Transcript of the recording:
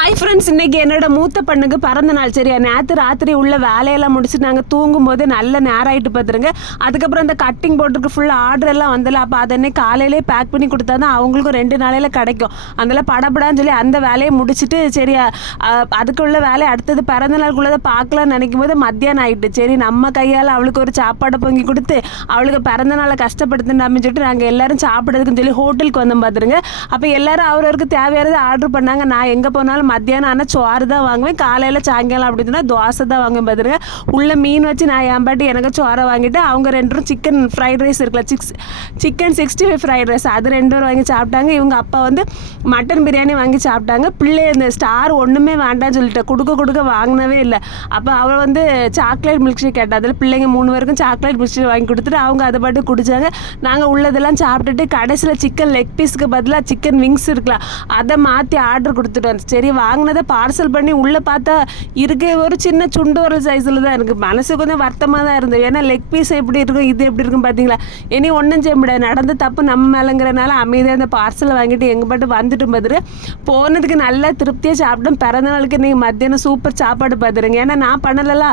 Hi friends இன்னைக்கு என்னோட மூத்த பண்ணுக்கு பிறந்த நாள். சரியா நேற்று ராத்திரி உள்ள வேலையெல்லாம் முடிச்சுட்டு நாங்கள் தூங்கும் போது நல்ல நேரம் ஆகிட்டு பார்த்துருங்க அதுக்கப்புறம் அந்த கட்டிங் போட்டுருக்கு ஃபுல்லாக ஆர்டர் எல்லாம் வந்தல அப்போ அதை அன்னைக்கு காலையிலே பேக் பண்ணி கொடுத்தா தான் அவங்களுக்கும் ரெண்டு நாளையில் கிடைக்கும். அதெல்லாம் படப்படான்னு சொல்லி அந்த வேலையை முடிச்சுட்டு சரியா அதுக்கு உள்ள வேலையை அடுத்தது பிறந்த நாளுக்குள்ளதை பார்க்கலாம்னு நினைக்கும் போது மத்தியானம் ஆயிட்டு. சரி நம்ம கையால் அவளுக்கு ஒரு சாப்பாடை பொங்கி கொடுத்து அவளுக்கு பிறந்த நாளை கஷ்டப்படுத்துன்னு சொல்லிட்டு நாங்கள் எல்லாரும் சாப்பிட்றதுக்குன்னு சொல்லி ஹோட்டலுக்கு வந்தோம் பார்த்துருங்க அப்போ எல்லாரும் அவரவருக்கு தேவையானது ஆர்டர் பண்ணாங்க. நான் எங்கே போனாலும் மத்தியானம் ஆனால் சோறு தான் வாங்குவேன். காலையில் சாயங்காலம் அப்படி சொன்னா தோசை தான் வாங்குவேன் பார்த்துருங்க உள்ள மீன் வச்சு நான் என் பாட்டி எனக்கு சோறை வாங்கிட்டு அவங்க ரெண்டும் சிக்கன் ஃப்ரைட் ரைஸ் இருக்குல்ல six chicken sixty five fried rice அது ரெண்டு பேரும் வாங்கி சாப்பிட்டாங்க. இவங்க அப்பா வந்து மட்டன் பிரியாணி வாங்கி சாப்பிட்டாங்க. பிள்ளை இந்த ஸ்டார் ஒன்றுமே வேண்டாம்னு சொல்லிட்டு கொடுக்க கொடுக்க வாங்கினவே இல்லை. அப்போ அவள் வந்து சாக்லேட் மில்க் ஷேக் கேட்டா அதில் பிள்ளைங்க மூணு பேருக்கும் சாக்லேட் மில்க் ஷேக் வாங்கி கொடுத்துட்டு அவங்க அதை பாட்டு குடித்தாங்க நாங்கள் உள்ளதெல்லாம் சாப்பிட்டுட்டு கடைசியில் சிக்கன் லெக் பீஸ்க்கு பதிலாக சிக்கன் விங்ஸ் இருக்கலாம் அதை மாற்றி ஆர்டர் கொடுத்துட்டோம். சரி வாங்கினதை பார்சல் பண்ணி உள்ளே பார்த்தா இருக்க ஒரு சின்ன சுண்டு சைஸில் தான் இருக்குது மனசு கொஞ்சம் வருத்தமாக தான் இருந்தது. ஏன்னா லெக் பீஸ் எப்படி இருக்கும் இது எப்படி இருக்கும் பார்த்தீங்களா இனி ஒன்றும் செய்ய முடியாது. நடந்த தப்பு நம்ம மேலேங்கிறனால அமைதியாக அந்த பார்சலை வாங்கிட்டு எங்கள் பாட்டு வந்துட்டு பார்த்துரு போனதுக்கு நல்லா திருப்தியாக சாப்பிட்டோம். பிறந்த நாளுக்கு நீங்கள் மத்தியானம் சூப்பர் சாப்பாடு பார்த்துருங்க ஏன்னா நான் பண்ணலலா?